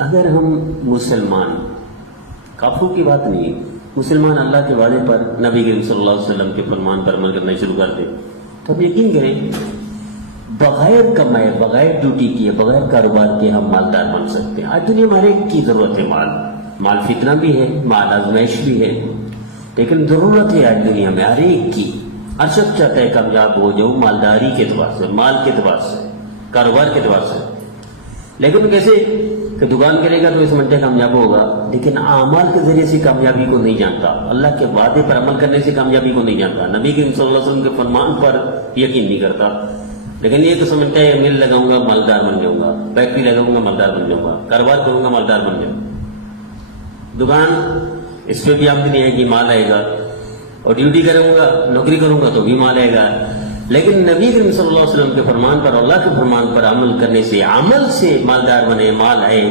اگر ہم مسلمان، کافروں کی بات نہیں ہے، مسلمان اللہ کے وعدے پر، نبی کریم صلی اللہ علیہ وسلم کے فرمان پر عمل کرنا شروع کر دیں تو ہم یقین کریں بغیر کمائے، بغیر ڈیوٹی کیے، بغیر کاروبار کے ہم مالدار بن سکتے ہیں۔ آج دنیا میں ہر ایک کی ضرورت ہے، مال فتنہ بھی ہے، مال آزمائش بھی ہے، لیکن ضرورت ہے آج دنیا میں ہر ایک کی۔ ہر شخص چاہتا ہے کامیاب ہو جاؤ، مالداری کے اعتبار سے، مال کے اعتبار سے، کاروبار کے اعتبار سے، لیکن کیسے کہ دکان کرے گا تو اس منٹے کامیاب ہوگا، لیکن اعمال کے ذریعے سے کامیابی کو نہیں جانتا، اللہ کے وعدے پر عمل کرنے سے کامیابی کو نہیں جانتا، نبی کریم صلی اللہ علیہ وسلم کے فرمان پر یقین نہیں کرتا، لیکن یہ تو سمجھتا ہے مل لگاؤں گا مالدار بن جاؤں گا، فیکٹری لگاؤں گا مالدار بن جاؤں گا، کاروبار کروں گا مالدار بن جاؤں گا، دکان اس پہ بھی آمدنی آئے گی، مال آئے گا، اور ڈیوٹی کروں گا، نوکری کروں گا تو بھی مال آئے گا، لیکن نبی کریم صلی اللہ علیہ وسلم کے فرمان پر، اللہ کے فرمان پر عمل کرنے سے، عمل سے مالدار بنے، مال آئے۔